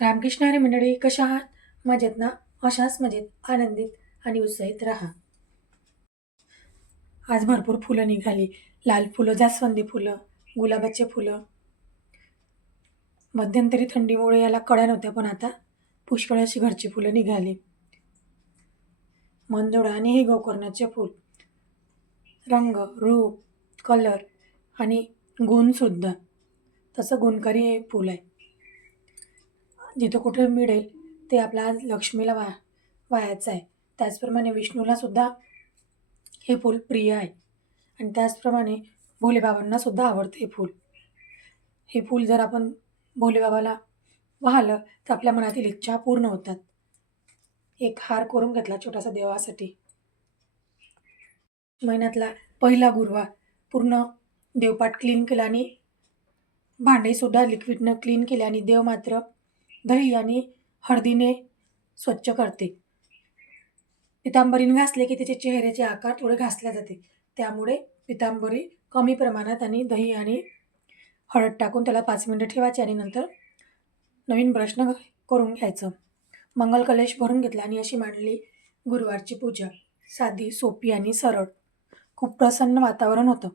रामकृष्ण हरी मंडळी कशा आहात? मजेत ना? अशाच मजेत आनंदित आणि उत्साहित राहा. आज भरपूर फुलं निघाली. लाल फुलं जास्वंदी फुलं गुलाबाचे फुलं. मध्यंतरी थंडीमुळे याला कळ्या नव्हत्या पण आता पुष्कळ अशी घरची फुलं निघाली. मंजोडा आणि हे गोकर्णाचे फूल. रंग रूप कलर आणि गुणसुद्धा. तसं गुणकारी हे फूल आहे. जिथं कुठे मिळेल ते आपला आज लक्ष्मीला वा वाहायचं आहे. त्याचप्रमाणे विष्णूलासुद्धा हे फूल प्रिय आहे. आणि त्याचप्रमाणे भोलेबाबांनासुद्धा आवडतं हे फूल. हे फूल जर आपण भोलेबाबाला वाहलं तर आपल्या मनातील इच्छा पूर्ण होतात. एक हार करून घेतला छोटासा देवासाठी. महिन्यातला पहिला गुरुवार पूर्ण देवपाठ क्लीन केला आणि भांडेसुद्धा लिक्विडनं क्लीन केले आणि देव मात्र दही आणि हळदीने स्वच्छ करते. पितांबरीने घासले की त्याचे चेहऱ्याचे आकार थोडे घासले जाते. त्यामुळे पितांबरी कमी प्रमाणात आणि दही आणि हळद टाकून त्याला पाच मिनटं ठेवायची आणि नंतर नवीन प्रश्न करून घ्यायचं. मंगल कलेश भरून घेतला आणि अशी मांडली गुरुवारची पूजा. साधी सोपी आणि सरळ. खूप प्रसन्न वातावरण होतं.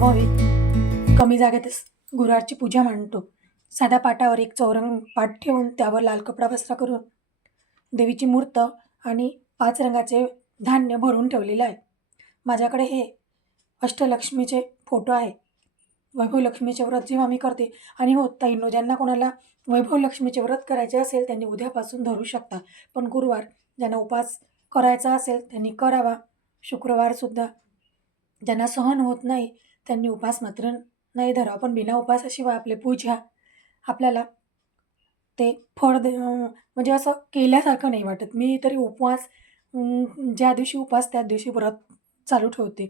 जागेच्या कमी जागेतच गुरुवारची पूजा मांडतो. साध्या पाटावर एक चौरंग पाट ठेवून त्यावर लाल कपडा पसरा करून देवीची मूर्त आणि पाच रंगाचे धान्य भरून ठेवलेलं आहे. माझ्याकडे हे अष्टलक्ष्मीचे फोटो आहे. वैभव लक्ष्मीचे व्रत जेव्हा मी करते आणि हो ताईंनो ज्यांना कोणाला वैभव लक्ष्मीचे व्रत करायचे असेल त्यांनी उद्यापासून धरू शकता. पण गुरुवार ज्यांना उपास करायचा असेल त्यांनी करावा. शुक्रवारसुद्धा ज्यांना सहन होत नाही त्यांनी उपास मात्र नाही धरावा पण बिना उपासाशिवाय आपले पूजा आपल्याला ते फळ दे म्हणजे असं केल्यासारखं नाही वाटत. मी तरी उपवास ज्या दिवशी उपास त्या दिवशी व्रत चालू ठेवते.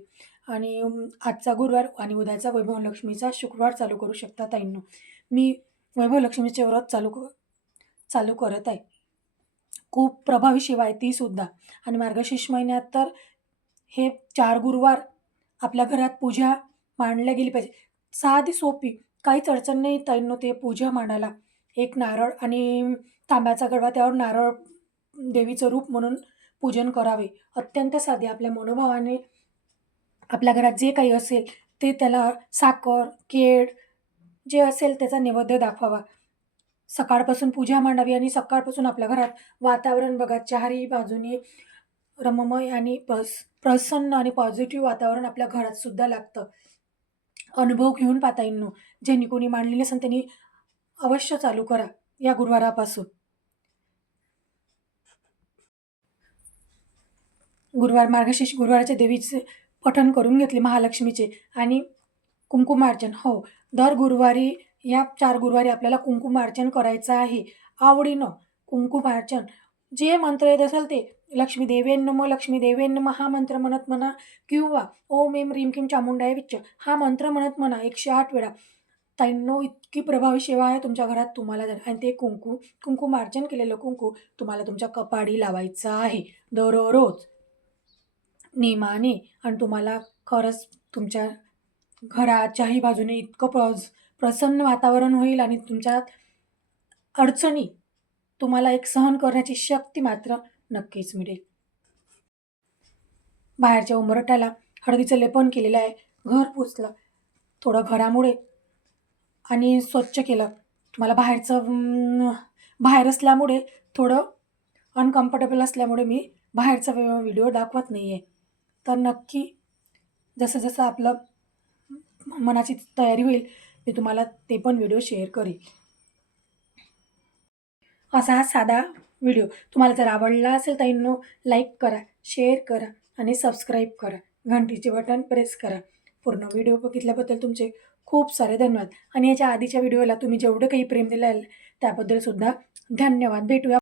आणि आजचा गुरुवार आणि उद्याचा वैभव लक्ष्मीचा शुक्रवार चालू करू शकता ताईंनो. मी वैभव लक्ष्मीचे व्रत चालू क चालू करत आहे. खूप प्रभावी शिवाय तीसुद्धा आणि मार्गशीर्ष महिन्यात तर हे चार गुरुवार आपल्या घरात पूजा मांडल्या गेली पाहिजे. साधी सोपी काहीच अडचण नाही ताईंनो ते पूजा मांडायला. एक नारळ आणि तांब्याचा गडवा त्यावर नारळ देवीचं रूप म्हणून पूजन करावे. अत्यंत साधे आपल्या मनोभावाने आपल्या घरात जे काही असेल ते त्याला साखर केळ जे असेल त्याचा नैवेद्य दाखवावा. सकाळपासून पूजा मांडावी आणि सकाळपासून आपल्या घरात वातावरण बघा. चारही बाजूनी रममय आणि प्रस प्रसन्न आणि पॉझिटिव्ह वातावरण आपल्या घरात सुद्धा लागतं. अनुभव घेऊन पाहता येईन ज्यांनी कोणी मांडलेले असेल त्यांनी अवश्य चालू करा या गुरुवारापासून. गुरुवार मार्गशीर्ष गुरुवाराच्या देवीचे पठण करून घेतले महालक्ष्मीचे. आणि कुंकुमार्चन हो. दर गुरुवारी या चार गुरुवारी आपल्याला कुंकुमार्चन करायचं आहे. आवडीनं कुंकुमार्चन जे मंत्र येत असेल ते लक्ष्मी लक्ष्मीदेवेन्नम लक्ष्मी हा मंत्र म्हणत म्हणा किंवा ओम एम रीम किम चामुंडाय विच्च हा मंत्र म्हणत म्हणा एकशे आठ वेळा. ताईंनो इतकी प्रभावी सेवा आहे तुमच्या घरात तुम्हाला जर आणि ते कुंकू कुंकुमार्चन केलेलं कुंकू तुम्हाला तुमच्या कपाडी लावायचं आहे. दररोज. नेमाने आणि तुम्हाला खरंच तुमच्या घराच्याही बाजूने इतकं प्रज प्रसन्न वातावरण होईल आणि तुमच्या अडचणी तुम्हाला एक सहन करण्याची शक्ती मात्र नक्कीच मिळेल बाहेरच्या उंबरट्याला हळदीचं लेपन केलेलं आहे. घर पुसलं थोडं घरामुळे. आणि स्वच्छ केलं. तुम्हाला बाहेरचं बाहेर असल्यामुळे थोडं अनकम्फर्टेबल असल्यामुळे मी बाहेरचा व्हिडिओ दाखवत नाही आहे तर नक्की जसं जसं आपलं मनाची तयारी होईल मी तुम्हाला ते पण व्हिडिओ शेअर करेल असा हा साधा व्हिडिओ. तुम्हाला जर आवडला असेल तर नो लाईक करा शेअर करा आणि सबस्क्राईब करा. घंटीचे बटन प्रेस करा. पूर्ण व्हिडिओ बघितल्याबद्दल तुमचे खूप सारे धन्यवाद. आणि याच्या आधीच्या व्हिडिओला तुम्ही जेवढं काही प्रेम दिलं त्याबद्दलसुद्धा धन्यवाद. भेटूया.